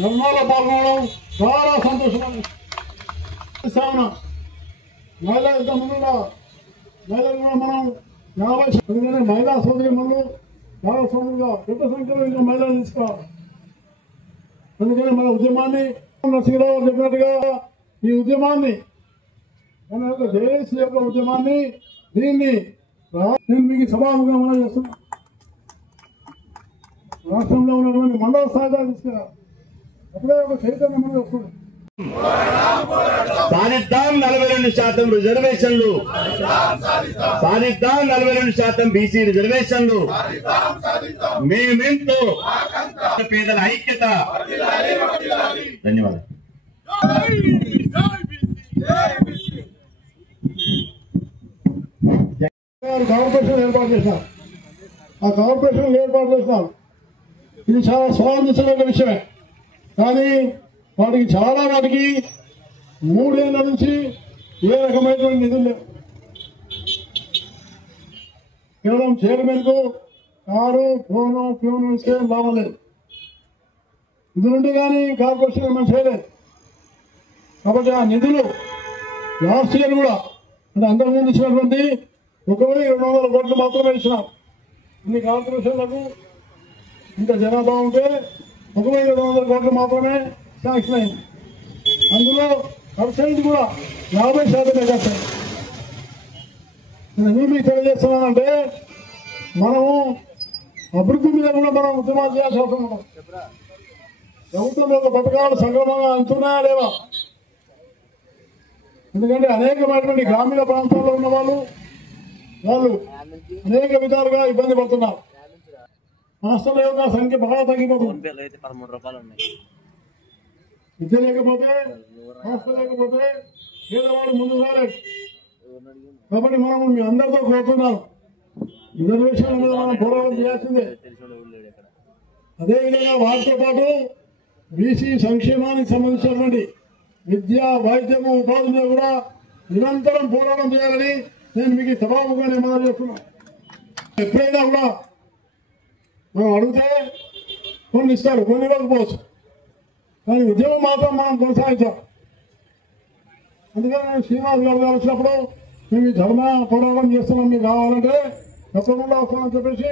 నిర్మాణ పాల్గొనడం చాలా సంతోషంగా మహిళా ఇంత ముందుగా మహిళలు కూడా మనం 50 మహిళా సోదరి మనులు చాలా సోదరుగా పెద్ద సంఖ్యలో ఇంకా మహిళలు తీసుకోవాలి. అందుకని మన ఉద్యమాన్ని శ్రీరావు చెప్పినట్టుగా ఈ ఉద్యమాన్ని మన యొక్క జేఏసీ యొక్క ఉద్యమాన్ని దీన్ని నేను మీకు సభాముగా మనం చేస్తున్నాను. రాష్ట్రంలో ఉన్నటువంటి మండల స్థాయిగా తీసుకురా అప్పుడే ఒక చైతన్యం అనేది వస్తుంది. సాధిద్దాం 42% రిజర్వేషన్లు, సాధిద్దాం 42% బీసీ రిజర్వేషన్లు, మేమెంతో పేదల ఐక్యత. ధన్యవాదాలు. కార్పొరేషన్ ఏర్పాటు చేశారు. ఆ కార్పొరేషన్ ఏర్పాటు చేసినారు. ఇది చాలా స్వాగతించదగ్గ విషయమే. కానీ వాటికి 3 ఏళ్ల నుంచి ఏ రకమైనటువంటి నిధులు లేవు. కేవలం చైర్మన్కు కారు ఫోను ప్యూను ఇస్తే లాభం లేదు. నిధులుంటే కానీ కార్పొరేషన్ మనం చేయలేదు. కాబట్టి ఆ నిధులు లాస్ట్ ఇయర్ కూడా అంటే అంతకుముందు ఇచ్చినటువంటి 1,200 కోట్లు మాత్రమే ఇచ్చినాం. ఇన్ని కార్పొరేషన్లకు ఇంత జనాభా ఉంటే 1,200 కోట్లు మాత్రమే శాంక్షన్ అయింది. అందులో పర్సెంట్ కూడా 50% కట్టారు. నేను మీకు తెలియజేస్తున్నానంటే మనము అభివృద్ధి మీద కూడా మనం ఉద్యమాలు చేయాల్సిన అవసరం ఉన్నాం. ప్రభుత్వం యొక్క పథకాలు సక్రమంగా అందుతున్నాయా లేవా? ఎందుకంటే అనేకమైనటువంటి గ్రామీణ ప్రాంతాల్లో ఉన్న వాళ్ళు అనేక విధాలుగా ఇబ్బంది పడుతున్నారు. హాస్టల్ యొక్క సంఖ్య బాగా తగ్గిపోతుంది. విద్య లేకపోతే హాస్టల్ లేకపోతే పేదవాళ్ళు ముందుకు రాలేదు. కాబట్టి మనం మీ అందరితో కోరుతున్నాం, రిజర్వేషన్ల మీద మనం పోరాటం చేయాల్సిందే. అదేవిధంగా వాటితో పాటు బీసీ సంక్షేమానికి సంబంధించినటువంటి విద్య, వైద్యము, ఉపాధి మీద కూడా నిరంతరం పోరాటం చేయాలని నేను మీకు సభాముగా మనం చేస్తున్నాను. ఎప్పుడైనా కూడా మనం అడిగితే కొన్ని ఇస్తారు, కొన్ని ఇవ్వకపోవచ్చు. కానీ ఉద్యమం మాత్రం మనం కొనసాగించాం. అందుకని నేను శ్రీనివాస్ గారు వచ్చినప్పుడు మేము ఈ ధర్మ పోరాటం చేస్తున్నాం, మీకు కావాలంటే తప్పకుండా వస్తామని చెప్పేసి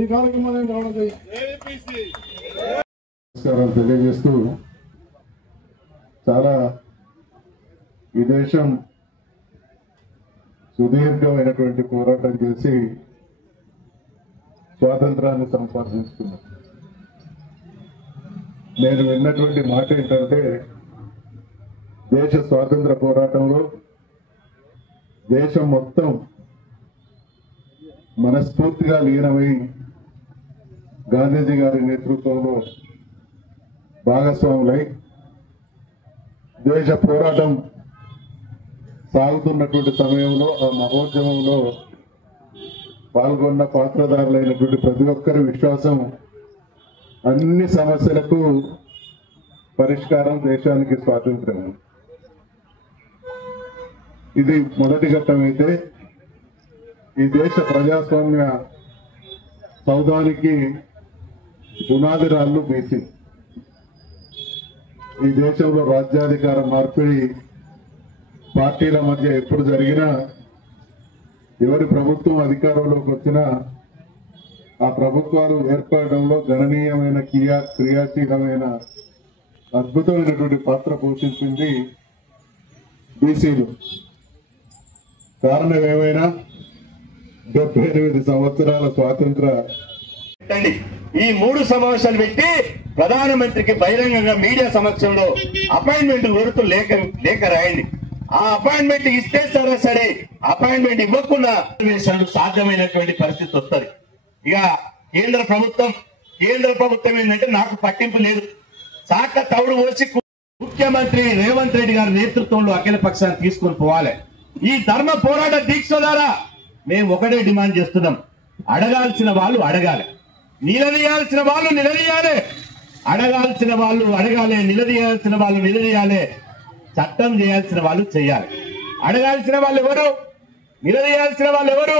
ఈ కార్యక్రమాన్ని రావడం జరిగింది. నమస్కారం తెలియజేస్తూ, చాలా ఈ దేశం సుదీర్ఘమైనటువంటి పోరాటం చేసి స్వాతంత్రాన్ని సంపాదించుకున్నాం. నేను విన్నటువంటి మాట ఏంటంటే, దేశ స్వాతంత్ర పోరాటంలో దేశం మొత్తం మనస్ఫూర్తిగా లీనమై గాంధీజీ గారి నేతృత్వంలో భాగస్వాములై దేశ పోరాటం సాగుతున్నటువంటి సమయంలో ఆ మహోద్యమంలో పాల్గొన్న పాత్రధారులైనటువంటి ప్రతి ఒక్కరి విశ్వాసం అన్ని సమస్యలకు పరిష్కారం, దేశానికి స్వాతంత్ర్యం. ఇది మొదటి ఘట్టం అయితే, ఈ దేశ ప్రజాస్వామ్య సౌధానికి పునాది రాళ్ళు బీసీ. ఈ దేశంలో రాజ్యాధికార మార్పిడి పార్టీల మధ్య ఎప్పుడు జరిగినా, ఎవరి ప్రభుత్వం అధికారంలోకి వచ్చినా ఆ ప్రభుత్వాలు ఏర్పడడంలో గణనీయమైన క్రియాశీలమైన అద్భుతమైనటువంటి పాత్ర పోషించింది బీసీలు. కారణం ఏమైనా 78 సంవత్సరాల స్వాతంత్ర ఈ 3 సమావేశాలు పెట్టి ప్రధానమంత్రికి బహిరంగంగా మీడియా సమక్షంలో అపాయింట్మెంట్ కోరుతూ లేఖ రాయండి. ఆ అపాయింట్మెంట్ ఇస్తే సరే, అపాయింట్మెంట్ ఇవ్వకుండా సాధ్యమైనటువంటి పరిస్థితి వస్తుంది. ఇక కేంద్ర ప్రభుత్వం ఏంటంటే నాకు పట్టింపు లేదు, చాక తవుడు వచ్చి ముఖ్యమంత్రి రేవంత్ రెడ్డి గారి నేతృత్వంలో అఖిల పక్షాన్ని తీసుకొని పోవాలి. ఈ ధర్మ పోరాట దీక్ష ద్వారా మేము ఒకటే డిమాండ్ చేస్తున్నాం, అడగాల్సిన వాళ్ళు అడగాలి, నిలదీయాల్సిన వాళ్ళు నిలదీయాలి, అడగాల్సిన వాళ్ళు అడగాలి, నిలదీయాల్సిన వాళ్ళు నిలదీయాలి, చట్టం చేయాల్సిన వాళ్ళు చేయాలి. అడగాల్సిన వాళ్ళు ఎవరు, నిలదీయాల్సిన వాళ్ళు ఎవరు?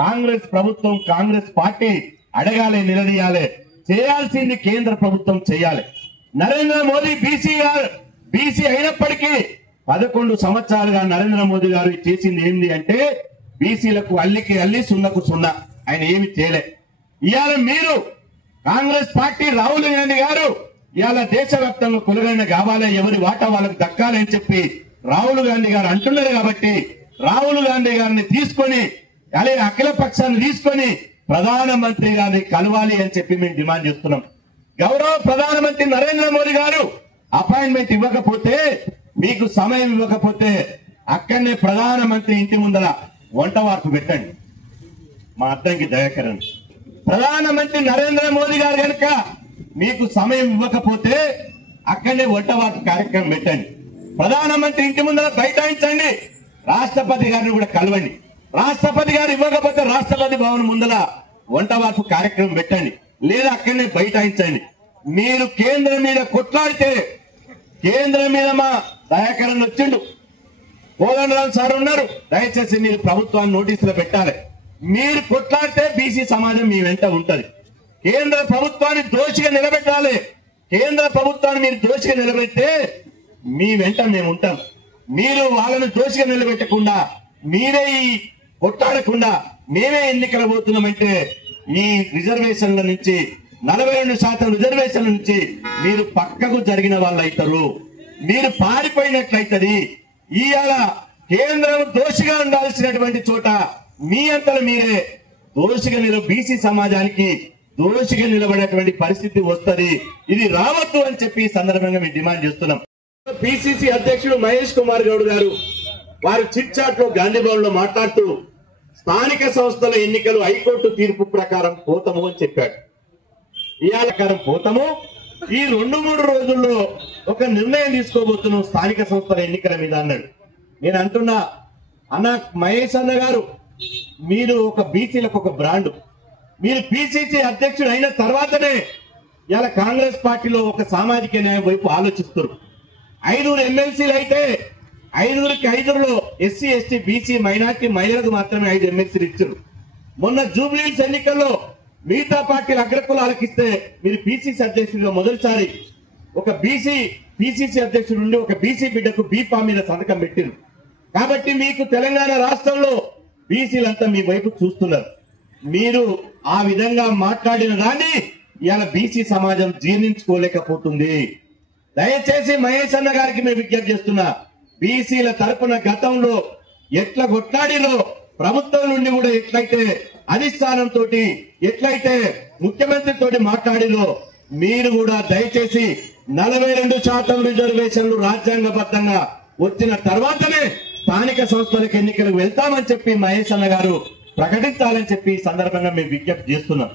కాంగ్రెస్ ప్రభుత్వం, కాంగ్రెస్ పార్టీ అడగాలి, నిలదీయాలి, చేయాల్సింది కేంద్ర ప్రభుత్వం చేయాలి. నరేంద్ర మోదీ బీసీ అయినప్పటికీ 11 సంవత్సరాలుగా నరేంద్ర మోదీ గారు చేసింది ఏంది అంటే బీసీలకు అల్లికి అల్లి సున్నకు సున్నా. ఆయన ఏమి చేయలే. ఇవాళ మీరు కాంగ్రెస్ పార్టీ రాహుల్ గాంధీ గారు ఇవాళ దేశవ్యాప్తంగా కులగైన కావాలి, ఎవరి వాటా వాళ్ళకు దక్కాలి అని చెప్పి రాహుల్ గాంధీ గారు అంటున్నారు. కాబట్టి రాహుల్ గాంధీ గారిని తీసుకొని అలాగే అఖిల పక్షాన్ని తీసుకొని ప్రధానమంత్రి గారిని కలవాలి అని చెప్పి మేము డిమాండ్ చేస్తున్నాం. గౌరవ ప్రధానమంత్రి నరేంద్ర మోదీ గారు అపాయింట్మెంట్ ఇవ్వకపోతే, మీకు సమయం ఇవ్వకపోతే అక్కడనే ప్రధానమంత్రి ఇంటి ముందర వంట వార్పు పెట్టండి. మా అర్థంకి దయాకరన్ ప్రధానమంత్రి నరేంద్ర మోదీ గారు కనుక మీకు సమయం ఇవ్వకపోతే అక్కడనే వంట వార్పు కార్యక్రమం పెట్టండి. ప్రధానమంత్రి ఇంటి ముందర బైఠాయించండి. రాష్ట్రపతి గారిని కూడా కలవండి. రాష్ట్రపతి గారు ఇవ్వకపోతే రాష్ట్రపతి భవన్ ముందర వంట వార్పు కార్యక్రమం పెట్టండి, లేదా అక్కడనే బైఠాయించండి. మీరు కేంద్రం మీద కొట్లాడితే, కేంద్రం మీద మా దయాకరన్ వచ్చిండు, కోదండరాం సార్ ఉన్నారు, దయచేసి మీరు ప్రభుత్వాన్ని నోటీసులో పెట్టాలి. మీరు కొట్లాడితే బీసీ సమాజం మీ వెంట ఉంటది. కేంద్ర ప్రభుత్వాన్ని దోషిగా నిలబెట్టాలి. కేంద్ర ప్రభుత్వాన్ని మీరు దోషిగా నిలబెడితే మీ వెంట మేము ఉంటాం. మీరు వాళ్ళను దోషిగా నిలబెట్టకుండా, మీరే ఈ కొట్లాడకుండా మేమే ఎన్నికలు పోతున్నామంటే ఈ రిజర్వేషన్ల నుంచి 42% రిజర్వేషన్ల నుంచి మీరు పక్కకు జరిగిన వాళ్ళు అవుతారు. మీరు పారిపోయినట్లయితది. ఇవాళ కేంద్రం దోషిగా ఉండాల్సినటువంటి చోట మీ అంతలో మీరే దోషిగా బీసీ సమాజానికి దోషిగా నిలబడేటువంటి పరిస్థితి వస్తుంది. ఇది రావద్దు అని చెప్పి ఈ సందర్భంగా మేము డిమాండ్ చేస్తున్నాం. పిసిసి అధ్యక్షుడు మహేష్ కుమార్ గౌడ్ గారు వారు చిట్ చాట్ లో గాంధీ భవన్ లో మాట్లాడుతూ స్థానిక సంస్థల ఎన్నికలు హైకోర్టు తీర్పు ప్రకారం పోతాము అని చెప్పాడు. ఇవాళ ప్రకారం పోతాము, ఈ 2-3 రోజుల్లో ఒక నిర్ణయం తీసుకోబోతున్నాం స్థానిక సంస్థల ఎన్నికల మీద అన్నాడు. నేను అంటున్నా, అన్న మహేష్ అన్న గారు, మీరు ఒక బీసీలకు ఒక బ్రాండ్. మీరు పిసిసి అధ్యక్షుడు అయిన తర్వాతనే ఇలా కాంగ్రెస్ పార్టీలో ఒక సామాజిక న్యాయం వైపు ఆలోచిస్తారు. 5 ఎమ్మెల్సీలు అయితే 5కి 5లో ఎస్సీ ఎస్టీ బీసీ మైనార్టీ మహిళలకు మాత్రమే 5 ఎమ్మెల్సీలు ఇచ్చారు. మొన్న జూబ్లీహిల్స్ ఎన్నికల్లో మిగతా పార్టీల అగ్రకులాలకు ఇస్తే మీరు పిసిసి అధ్యక్షుడిగా మొదటిసారి ఒక పిసిసి అధ్యక్షుడు నుండి ఒక బీసీ బిడ్డకు బీపా మీద సంతకం పెట్టారు. కాబట్టి మీకు తెలంగాణ రాష్ట్రంలో బీసీలంతా మీ వైపు చూస్తున్నారు. మీరు ఆ విధంగా మాట్లాడిన దాన్ని ఇవాళ బీసీ సమాజం జీర్ణించుకోలేకపోతుంది. దయచేసి మహేష్ అన్న గారికి మేము విజ్ఞప్తి చేస్తున్నా, బీసీల తరపున గతంలో ఎట్లా కొట్లాడిలో ప్రభుత్వం నుండి కూడా ఎట్లయితే అధిష్టానంతో ఎట్లయితే ముఖ్యమంత్రి తోటి మాట్లాడిలో మీరు కూడా దయచేసి 42% రిజర్వేషన్లు రాజ్యాంగబద్ధంగా వచ్చిన తర్వాతనే స్థానిక సంస్థలకు ఎన్నికలకు వెళ్తామని చెప్పి మహేష్ అన్న గారు ప్రకటించాలని చెప్పి ఈ సందర్భంగా మేము విజ్ఞప్తి చేస్తున్నాం.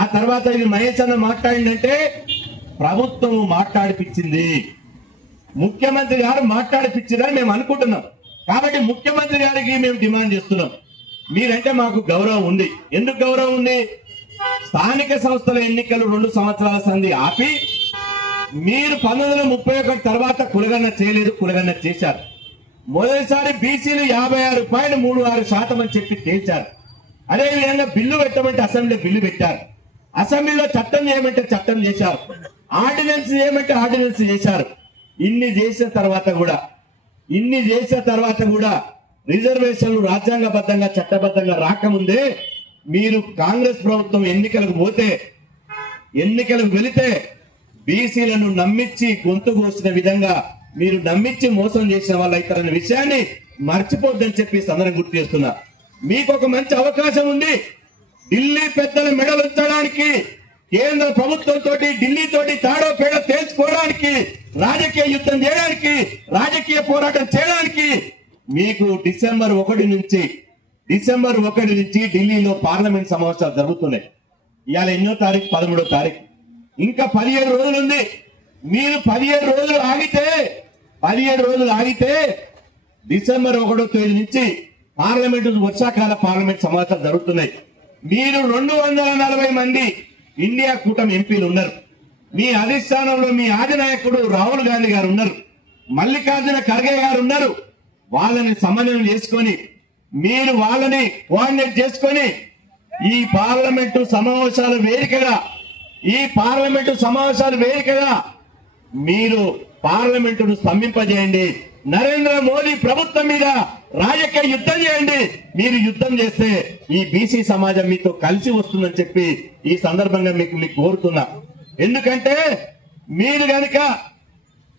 ఆ తర్వాత ఇది మహేష్ అన్న మాట్లాడిందంటే ప్రభుత్వం మాట్లాడిపించింది, ముఖ్యమంత్రి గారు మాట్లాడిపించిందని మేము అనుకుంటున్నాం. కాబట్టి ముఖ్యమంత్రి గారికి మేము డిమాండ్ చేస్తున్నాం, మీరంటే మాకు గౌరవం ఉంది. ఎందుకు గౌరవం ఉంది? స్థానిక సంస్థల ఎన్నికలు 2 సంవత్సరాల సంధి ఆపి మీరు 1931 తర్వాత కులగన్న చేయలేదు, కులగన్న చేశారు. మొదటిసారి బీసీలు 56.36% అని చెప్పి తేల్చారు. అదేవిధంగా బిల్లు పెట్టమంటే అసెంబ్లీ బిల్లు పెట్టారు. అసెంబ్లీలో చట్టం చేయమంటే చట్టం చేశారు. ఆర్డినెన్స్ చేయమంటే ఆర్డినెన్స్ చేశారు. ఇన్ని చేసిన తర్వాత కూడా రిజర్వేషన్లు రాజ్యాంగబద్ధంగా చట్టబద్ధంగా రాకముందే మీరు కాంగ్రెస్ ప్రభుత్వం ఎన్నికలకు వెళితే బీసీలను నమ్మించి గొంతు కోసిన విధంగా మీరు నమ్మించి మోసం చేసిన వాళ్ళు అవుతారన్న విషయాన్ని మర్చిపోద్దని చెప్పి సందర్భం గుర్తు చేస్తున్నా. మీకు ఒక మంచి అవకాశం ఉంది. ఢిల్లీ పెద్దల మెడలు ఉంచడానికి, కేంద్ర ప్రభుత్వంతో ఢిల్లీ తోటి తాడో పేడ తేల్చుకోవడానికి, రాజకీయ యుద్ధం చేయడానికి, రాజకీయ పోరాటం చేయడానికి మీకు డిసెంబర్ 1 నుంచి ఢిల్లీలో పార్లమెంట్ సమావేశాలు జరుగుతున్నాయి. ఇవాళ ఎన్నో తారీఖు? 13వ తారీఖు. ఇంకా 17 రోజులు ఉంది. మీరు 17 రోజులు ఆగితే డిసెంబర్ 1వ తేదీ నుంచి వర్షాకాల పార్లమెంట్ సమావేశాలు జరుగుతున్నాయి. మీరు 240 మంది ఇండియా కూటమి ఎంపీలు ఉన్నారు. మీ అధిష్టానంలో మీ అధినాయకుడు రాహుల్ గాంధీ గారు ఉన్నారు, మల్లికార్జున ఖర్గే గారు ఉన్నారు. వాళ్ళని సమన్వయం చేసుకొని మీరు వాళ్ళని కోఆర్డినేట్ చేసుకొని ఈ పార్లమెంటు సమావేశాల వేదికగా ఈ పార్లమెంటు సమావేశాలు వేదికగా మీరు పార్లమెంటును స్తంభింపజేయండి. నరేంద్ర మోదీ ప్రభుత్వం మీద రాజకీయ యుద్ధం చేయండి. మీరు యుద్ధం చేస్తే ఈ బీసీ సమాజం మీతో కలిసి వస్తుందని చెప్పి ఈ సందర్భంగా మీకు కోరుతున్నా. ఎందుకంటే మీరు గనుక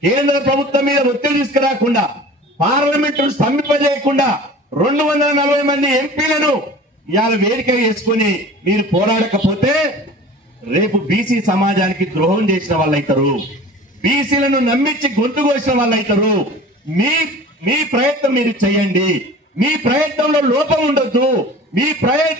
కేంద్ర ప్రభుత్వం మీద ఒత్తిడి తీసుకురాకుండా పార్లమెంటును స్తంభింపజేయకుండా 240 మంది ఎంపీలను ఇవాళ వేదిక చేసుకుని మీరు పోరాడకపోతే రేపు బీసీ సమాజానికి ద్రోహం చేసిన వాళ్ళు అవుతారు. బీసీలను నమ్మించి గొంతు కోసిన వాళ్ళు అవుతారు. మీ ప్రయత్నం మీరు చేయండి. మీ ప్రయత్నంలో లోపం ఉండొద్దు. మీ ప్రయత్నం